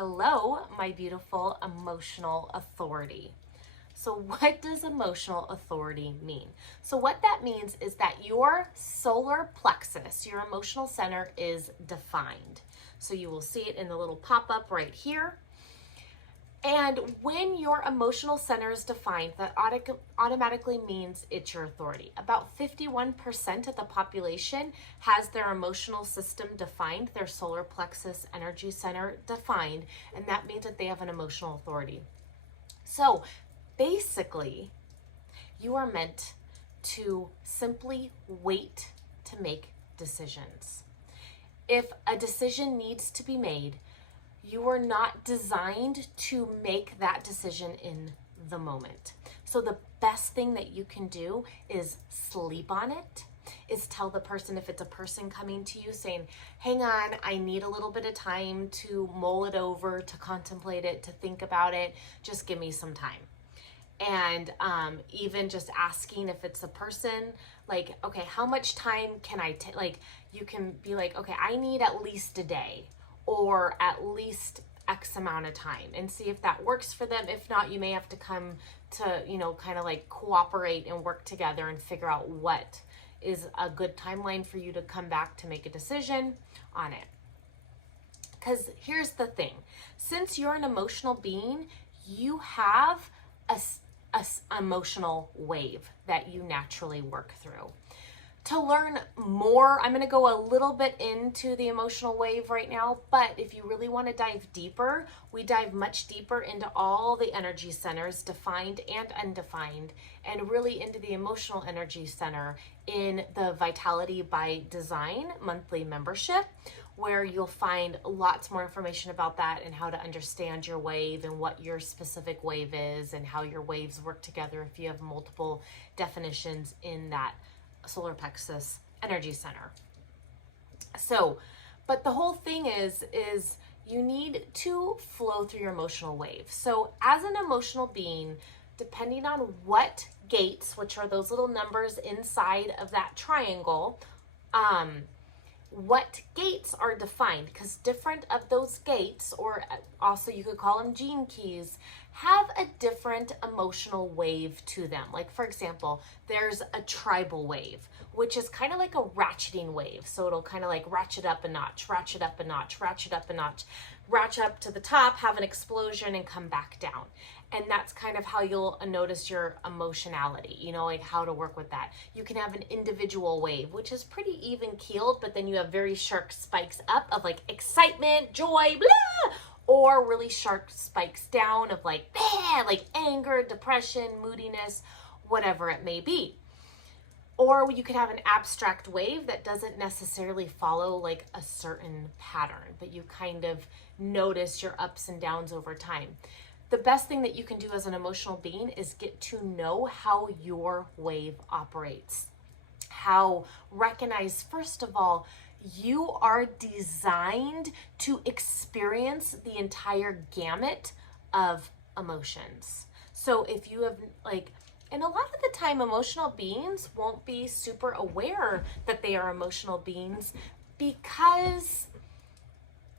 Hello, my beautiful emotional authority. So what does emotional authority mean? So what that means is that your solar plexus, your emotional center, is defined. So you will see it in the little pop-up right here. And when your emotional center is defined, that automatically means it's your authority. About 51% of the population has their emotional system defined, their solar plexus energy center defined, and that means that they have an emotional authority. So basically, you are meant to simply wait to make decisions. If a decision needs to be made, you are not designed to make that decision in the moment. So the best thing that you can do is sleep on it, is tell the person, if it's a person coming to you saying, hang on, I need a little bit of time to mull it over, to contemplate it, to think about it, just give me some time. And even just asking if it's a person, like, okay, how much time can I take? Like, you can be like, okay, I need at least a day or at least X amount of time, and see if that works for them. If not, you may have to come to, kind of like cooperate and work together and figure out what is a good timeline for you to come back to make a decision on it. Because here's the thing, since you're an emotional being, you have a emotional wave that you naturally work through. To learn more, I'm going to go a little bit into the emotional wave right now, but if you really want to dive deeper, we dive much deeper into all the energy centers, defined and undefined, and really into the emotional energy center in the Vitality by Design monthly membership, where you'll find lots more information about that and how to understand your wave and what your specific wave is and how your waves work together if you have multiple definitions in that solar plexus energy center. So, but the whole thing is you need to flow through your emotional wave. So as an emotional being, depending on what gates, which are those little numbers inside of that triangle, what gates are defined, because different of those gates, or also you could call them gene keys, have a different emotional wave to them. Like, for example, there's a tribal wave, which is kind of like a ratcheting wave. So it'll kind of like ratchet up a notch, ratchet up a notch, ratchet up a notch, ratchet up to the top, have an explosion, and come back down. And that's kind of how you'll notice your emotionality, like how to work with that. You can have an individual wave, which is pretty even keeled, but then you have very sharp spikes up of like excitement, joy, blah, or really sharp spikes down of like, bah, like anger, depression, moodiness, whatever it may be. Or you could have an abstract wave that doesn't necessarily follow like a certain pattern, but you kind of notice your ups and downs over time. The best thing that you can do as an emotional being is get to know how your wave operates. Recognize, first of all, you are designed to experience the entire gamut of emotions. So if you have and a lot of the time emotional beings won't be super aware that they are emotional beings because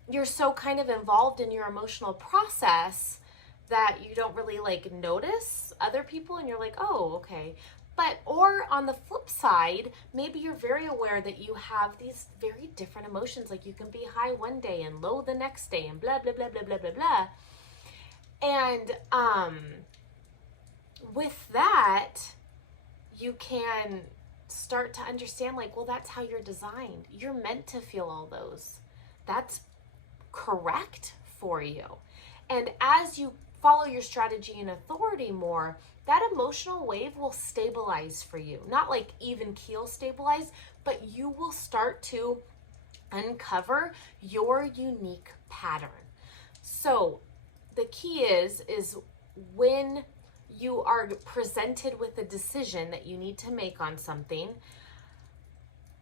you're so kind of involved in your emotional process that you don't really notice other people, and you're like, oh, okay. Or on the flip side, maybe you're very aware that you have these very different emotions. Like, you can be high one day and low the next day and blah, blah, blah, blah, blah, blah, blah. And with that, you can start to understand, well, that's how you're designed. You're meant to feel all those. That's correct for you. And as you follow your strategy and authority more, that emotional wave will stabilize for you. Not like even keel stabilize, but you will start to uncover your unique pattern. So the key is when you are presented with a decision that you need to make on something,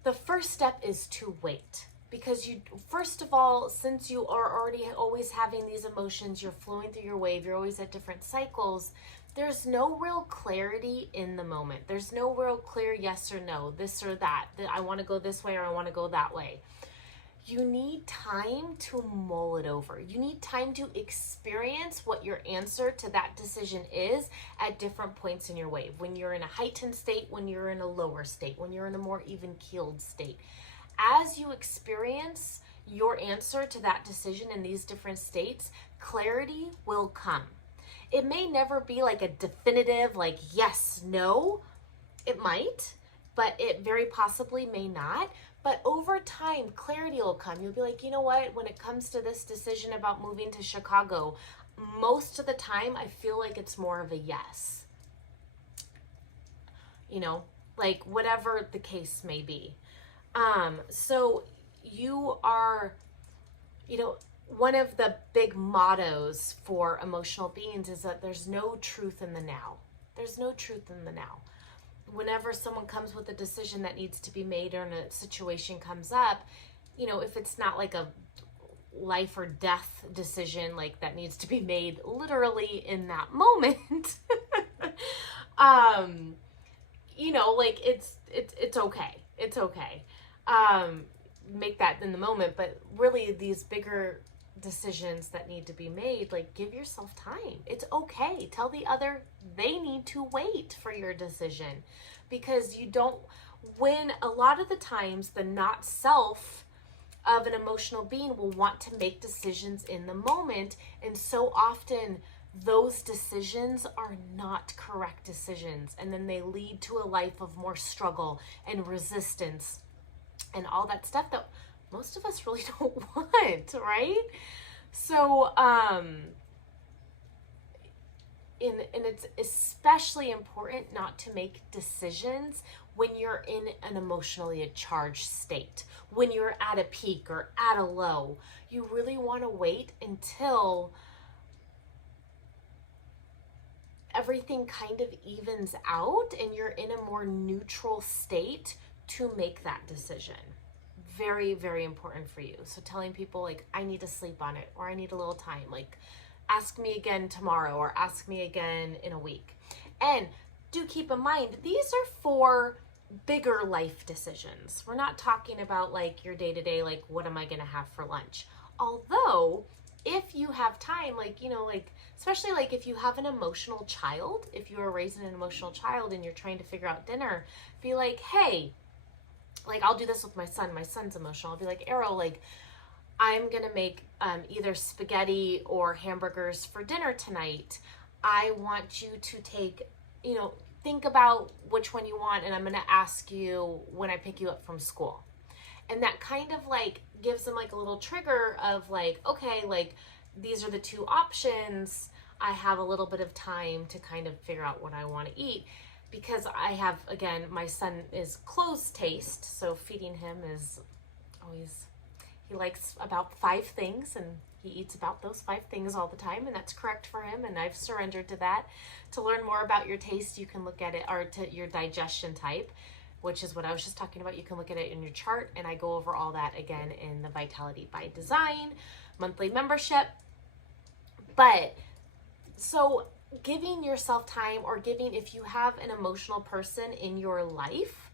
the first step is to wait. Because first of all, since you are already always having these emotions, you're flowing through your wave, you're always at different cycles, there's no real clarity in the moment. There's no real clear yes or no, this or that I want to go this way or I want to go that way. you need time to mull it over. You need time to experience what your answer to that decision is at different points in your wave. When you're in a heightened state, when you're in a lower state, when you're in a more even-keeled state. As you experience your answer to that decision in these different states, clarity will come. It may never be like a definitive, like yes, no. It might, but it very possibly may not. But over time, clarity will come. You'll be like, you know what? When it comes to this decision about moving to Chicago, most of the time I feel like it's more of a yes. You know, like whatever the case may be. So you are, you know, one of the big mottos for emotional beings is that there's no truth in the now. There's no truth in the now. Whenever someone comes with a decision that needs to be made or a situation comes up, you know, if it's not like a life or death decision, like that needs to be made literally in that moment, you know, like it's okay. It's okay. Make that in the moment, but really these bigger decisions that need to be made, like give yourself time. It's okay. Tell the other they need to wait for your decision, because you don't, when a lot of the times the not self of an emotional being will want to make decisions in the moment, and so often those decisions are not correct decisions, and then they lead to a life of more struggle and resistance and all that stuff that most of us really don't want, right? So, and it's especially important not to make decisions when you're in an emotionally charged state, when you're at a peak or at a low. You really want to wait until everything kind of evens out and you're in a more neutral state to make that decision. Very, very important for you. So telling people like, I need to sleep on it, or I need a little time, like ask me again tomorrow, or ask me again in a week. And do keep in mind, these are for bigger life decisions. We're not talking about like your day-to-day, like what am I going to have for lunch? Although if you have time, like, you know, like, especially like if you have an emotional child, if you are raising an emotional child and you're trying to figure out dinner, be like, hey, like I'll do this with my son. My son's emotional. I'll be like, Arrow, like I'm going to make either spaghetti or hamburgers for dinner tonight. I want you to take, you know, think about which one you want, and I'm going to ask you when I pick you up from school. And that kind of like gives them like a little trigger of like, okay, like these are the two options. I have a little bit of time to kind of figure out what I want to eat. Because I have, again, my son is clothes taste, so feeding him is always, he likes about 5 things, and he eats about those 5 things all the time, and that's correct for him, and I've surrendered to that. To learn more about your taste, you can look at it, or to your digestion type, which is what I was just talking about. You can look at it in your chart, and I go over all that again in the Vitality by Design monthly membership. But, so giving yourself time, or giving, if you have an emotional person in your life,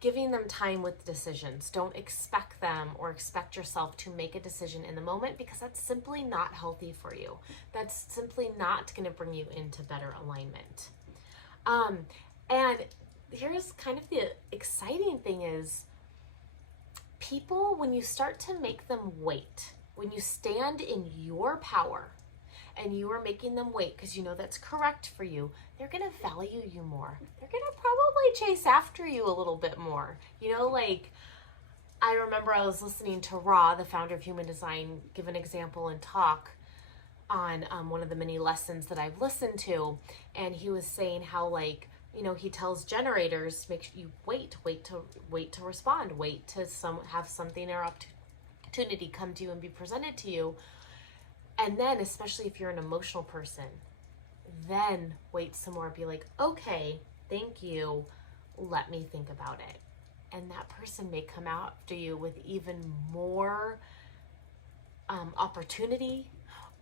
giving them time with decisions. Don't expect them or expect yourself to make a decision in the moment, because that's simply not healthy for you. That's simply not going to bring you into better alignment. And here's kind of the exciting thing is, people, when you start to make them wait, when you stand in your power, and you are making them wait because you know that's correct for you, they're going to value you more. They're going to probably chase after you a little bit more. You know, like, I remember I was listening to Ra, the founder of Human Design, give an example and talk on one of the many lessons that I've listened to. And he was saying how, like, you know, he tells generators, make sure you wait to respond, wait to have something or opportunity come to you and be presented to you. And then, especially if you're an emotional person, then wait some more, be like, okay, thank you, let me think about it. And that person may come after you with even more opportunity,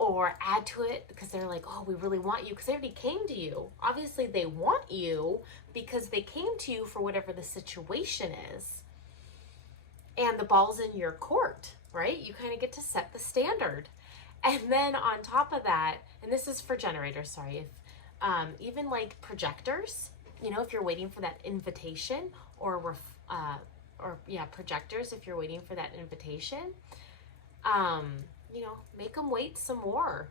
or add to it because they're like, oh, we really want you, because they already came to you. Obviously they want you because they came to you for whatever the situation is. and the ball's in your court, right? You kind of get to set the standard. And then on top of that, and this is for generators, sorry, if even like projectors, you know, if you're waiting for that invitation, or projectors, if you're waiting for that invitation, you know, make them wait some more.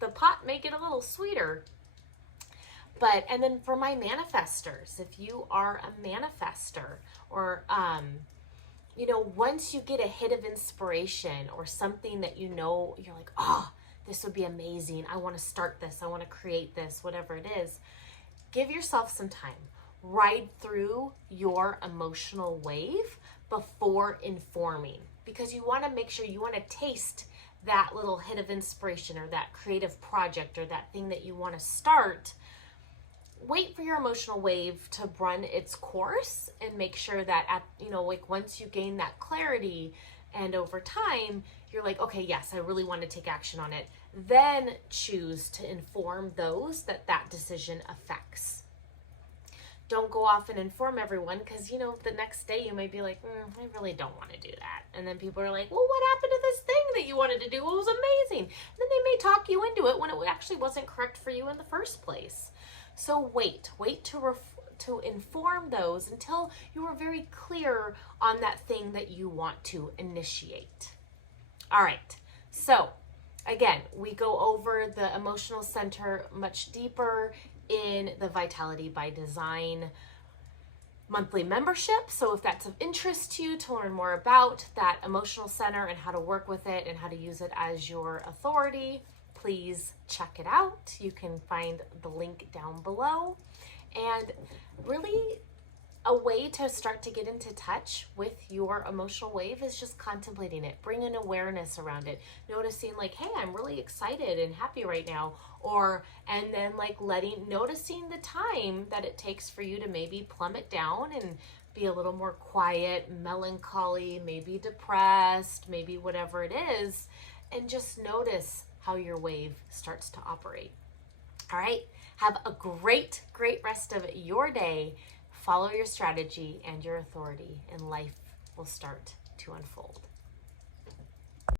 The pot may get a little sweeter. But, and then for my manifestors, if you are a manifester, or, you know, once you get a hit of inspiration or something that you know, you're like, oh, this would be amazing. I want to start this. I want to create this, whatever it is. Give yourself some time. Ride through your emotional wave before informing, because you want to make sure, you want to taste that little hit of inspiration or that creative project or that thing that you want to start. Wait for your emotional wave to run its course and make sure that at, you know, like once you gain that clarity and over time, you're like, okay, yes, I really want to take action on it. Then choose to inform those that decision affects. Don't go off and inform everyone, because, you know, the next day you may be like, I really don't want to do that. And then people are like, well, what happened to this thing that you wanted to do? Well, it was amazing. And then they may talk you into it when it actually wasn't correct for you in the first place. So wait to inform those until you are very clear on that thing that you want to initiate. All right. So again, we go over the emotional center much deeper in the Vitality by Design monthly membership. So if that's of interest to you to learn more about that emotional center and how to work with it and how to use it as your authority, please check it out. You can find the link down below. And really, a way to start to get into touch with your emotional wave is just contemplating it. Bring an awareness around it. Noticing like, hey, I'm really excited and happy right now. And then like noticing the time that it takes for you to maybe plummet down and be a little more quiet, melancholy, maybe depressed, maybe whatever it is. And just notice how your wave starts to operate. All right. Have a great rest of your day. Follow your strategy and your authority, and life will start to unfold.